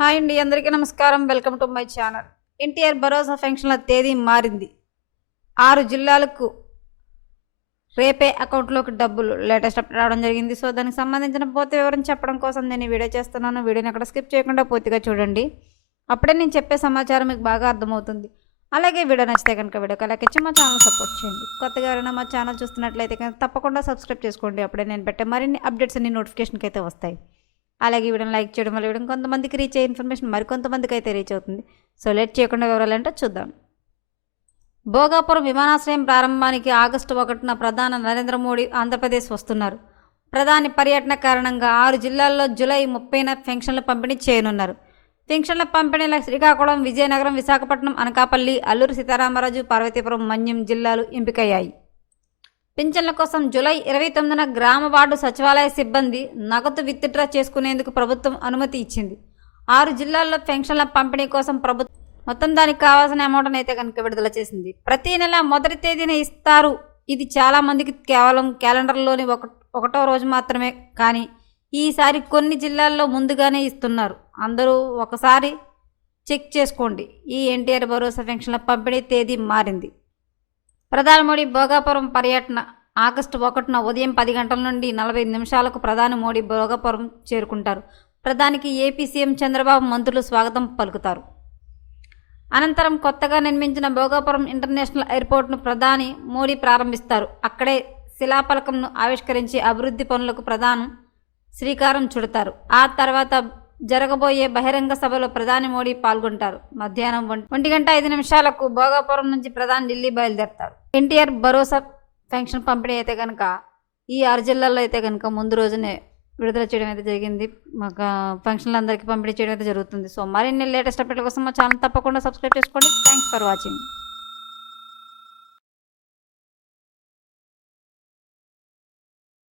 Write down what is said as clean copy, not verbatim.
Hi అండి, అందరికీ నమస్కారం. Welcome to my channel. NTR భరోసా పెన్షన్ల తేదీ మారింది. 6 జిల్లాలకు రేపే అకౌంట్లోకి డబ్బులు లేటెస్ట్ అప్డేట్ రావడం జరిగింది. సో దానికి సంబంధించిన పూర్తి వివరం చెప్పడం కోసం నేను ఈ వీడియో చేస్తున్నాను. వీడియోని అక్కడ స్కిప్ చేయకుండా పూర్తిగా చూడండి. అప్పుడే నేను చెప్పే సమాచారం మీకు బాగా అర్థమవుతుంది. అలాగే వీడియో నచ్చితే కనుక వీడియోకి లైక్ ఇచ్చి మా ఛానల్ సపోర్ట్ చేయండి. కొత్తగా ఎవరైనా మా ఛానల్ చూస్తున్నట్లయితే కనుక తప్పకుండా సబ్స్క్రైబ్ చేసుకోండి. అప్పుడే నేను పెట్టే మరిన్ని అప్డేట్స్ అన్ని నోటిఫికేషన్కి అయితే వస్తాయి. అలాగే వీడియోని లైక్ చేయడం వల్ల వీడియో కొంతమందికి రీచ్ అయ్యే ఇన్ఫర్మేషన్ మరికొంతమందికి అయితే రీచ్ అవుతుంది. సో లేట్ చేయకుండా వివరాలంటే చూద్దాం. భోగాపురం విమానాశ్రయం ప్రారంభానికి ఆగస్టు 1న ప్రధాని నరేంద్ర మోడీ ఆంధ్రప్రదేశ్ వస్తున్నారు. ప్రధాని పర్యటన కారణంగా 6 జిల్లాల్లో జూలై 30న పెన్షన్ల పంపిణీ చేయనున్నారు. పెన్షన్ల పంపిణీల శ్రీకాకుళం, విజయనగరం, విశాఖపట్నం, అనకాపల్లి, అల్లూరు సీతారామరాజు, పార్వతీపురం, మన్యం జిల్లాలు ఎంపికయ్యాయి. పింఛన్ల కోసం జూలై 29న గ్రామ వార్డు సచివాలయ సిబ్బంది నగదు విత్డ్రా చేసుకునేందుకు ప్రభుత్వం అనుమతి ఇచ్చింది. 6 జిల్లాల్లో పెన్షన్ల పంపిణీ కోసం ప్రభుత్వం మొత్తం దానికి కావాల్సిన అమౌంట్ని అయితే కనుక విడుదల చేసింది. ప్రతి నెల మొదటి తేదీన ఇస్తారు. ఇది చాలామందికి కేవలం క్యాలెండర్లోని ఒకటో రోజు మాత్రమే. కానీ ఈసారి కొన్ని జిల్లాల్లో ముందుగానే ఇస్తున్నారు. అందరూ ఒకసారి చెక్ చేసుకోండి. ఈ ఎన్టీఆర్ భరోసా పెన్షన్ల పంపిణీ తేదీ మారింది. ప్రధాని మోడీ భోగాపురం పర్యటన ఆగస్టు 1న ఉదయం 10 గంటల నుండి 45 నిమిషాలకు ప్రధాని మోడీ భోగాపురం చేరుకుంటారు. ప్రధానికి ఏపీ సీఎం చంద్రబాబు, మంత్రులు స్వాగతం పలుకుతారు. అనంతరం కొత్తగా నిర్మించిన భోగాపురం ఇంటర్నేషనల్ ఎయిర్పోర్ట్ను ప్రధాని మోడీ ప్రారంభిస్తారు. అక్కడే శిలాఫలకంను ఆవిష్కరించి అభివృద్ధి పనులకు ప్రధాని శ్రీకారం చుడతారు. ఆ తర్వాత జరగబోయే బహిరంగ సభలో ప్రధాని మోడీ పాల్గొంటారు. మధ్యాహ్నం 1:05 భోగాపురం నుంచి ప్రధాని ఢిల్లీ బయలుదేరతారు. ఎన్టీఆర్ భరోసా పెన్షన్ పంపిణీ అయితే కనుక ఈ 6 జిల్లాల్లో అయితే కనుక ముందు రోజునే విడుదల చేయడం అయితే జరిగింది. మాకు పెన్షన్లు అందరికీ పంపిణీ చేయడం అయితే జరుగుతుంది. సో మరిన్ని లేటెస్ట్ అప్డేట్ల కోసం మా ఛానల్ తప్పకుండా సబ్స్క్రైబ్ చేసుకోండి. Thanks for watching.